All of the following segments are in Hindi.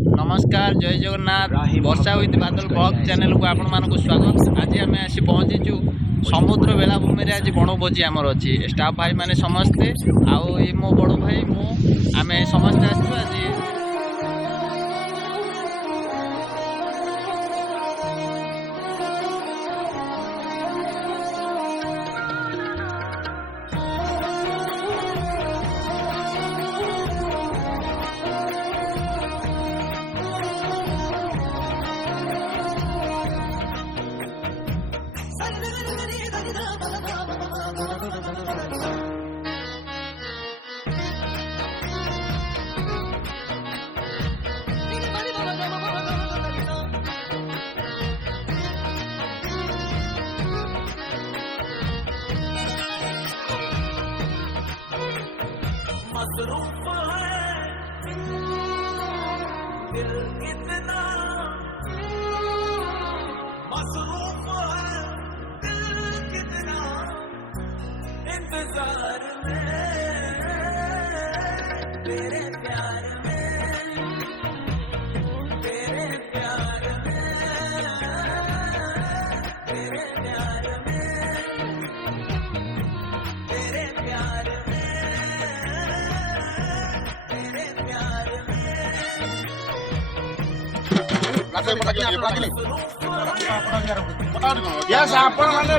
नमस्कार जय जगन्नाथ वर्षा विथ बादल ब्लॉग चैनल को आपण मानक स्वागत। आज आम आसी पहुँचीचु समुद्र बेलाभूमि। आज बनभोजी आमर अच्छी स्टाफ भाई माने समस्ते आउ मो बड़ भाई मु आम समस्ते आसु आज मसरूफ है दिल कितना मसरूफ है दिल कितना इंतजार में तेरे प्यार में तेरे प्यार में तेरे प्यार में तेरे प्यार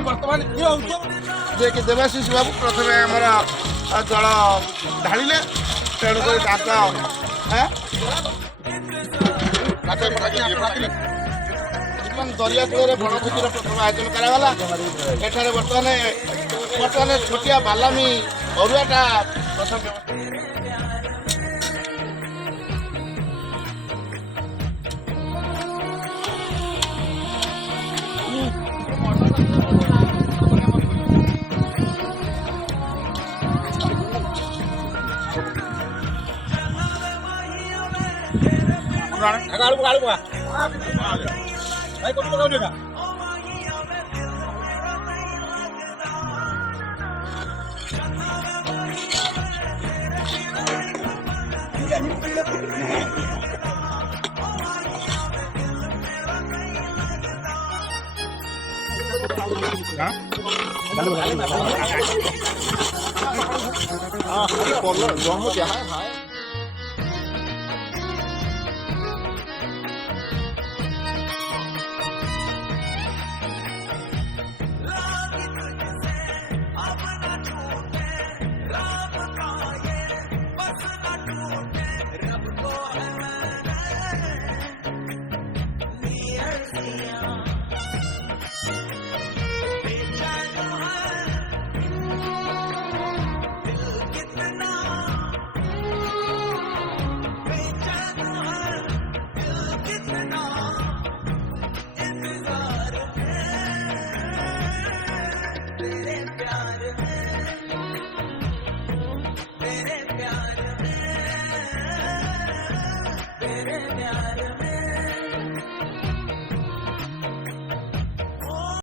बर्तमान किए देवाशीष बाबू प्रथम आमर जल ढाड़े तेणुक दरिया कूल बनभोजी प्रथम आयोजन करागला। एठारे बर्तमान छोटिया बालामी अरुआटा प्रथम तेरे प्यार